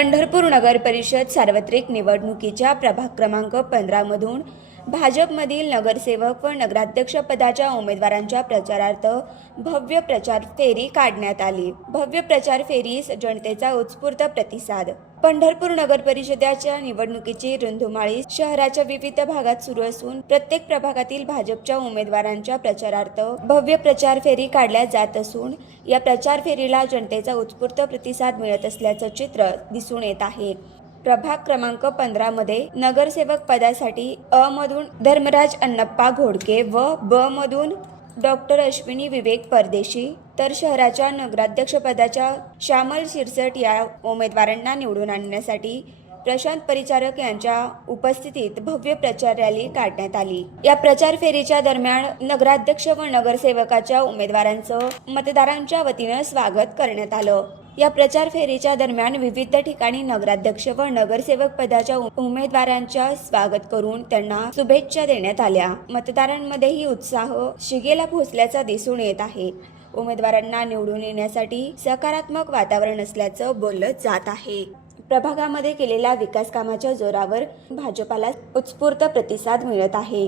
पंढरपूर नगर परिषद सार्वत्रिक निवडणुकीच्या प्रभाग क्रमांक 15 मधून भाजपमधील नगरसेवक व नगराध्यक्ष पदाच्या उमेदवारांच्या प्रचारार्थ भव्य प्रचार फेरी काढण्यात आली। भव्य प्रचार फेरीस जनतेचा उत्स्फूर्त प्रतिसाद। पंढरपूर नगर परिषदेच्या निवडणुकीची रणधुमाळी शहराच्या विविध भागात सुरू असून प्रत्येक प्रभागातील भाजपच्या उमेदवारांच्या प्रचारार्थ भव्य प्रचार फेरी काढल्या जात असून या प्रचार फेरीला जनतेचा उत्स्फूर्त प्रतिसाद मिळत असल्याचं चित्र दिसून येत आहे। प्रभाग क्रमांक 15 मध्ये नगरसेवक पदासाठी अ मधून धर्मराज अण्णप्पा घोडके व ब मधून डॉक्टर अश्विनी विवेक परदेशी तर शहराच्या नगराध्यक्ष पदाच्या श्यामल शिरसट या उमेदवारांना निवडून आणण्यासाठी प्रशांत परिचारक यांच्या उपस्थितीत भव्य प्रचार रॅली काढण्यात आली। या प्रचार फेरीच्या दरम्यान नगराध्यक्ष व नगरसेवकाच्या उमेदवारांचं मतदारांच्या वतीनं स्वागत करण्यात आलं। या प्रचार फेरीच्या दरम्यान विविध ठिकाणी नगराध्यक्ष व नगरसेवक पदाच्या उमेदवारांच्या स्वागत करून त्यांना शुभेच्छा देण्यात आल्या। मतदारांमध्येही उत्साह शिगेला पोहोचल्याचा दिसून येत आहे। उमेदवारांना निवडून येण्यासाठी सकारात्मक वातावरण असल्याचं बोललं जात आहे। प्रभागामध्ये केलेल्या विकास कामाच्या जोरावर भाजपाला उत्स्फूर्त प्रतिसाद मिळत आहे।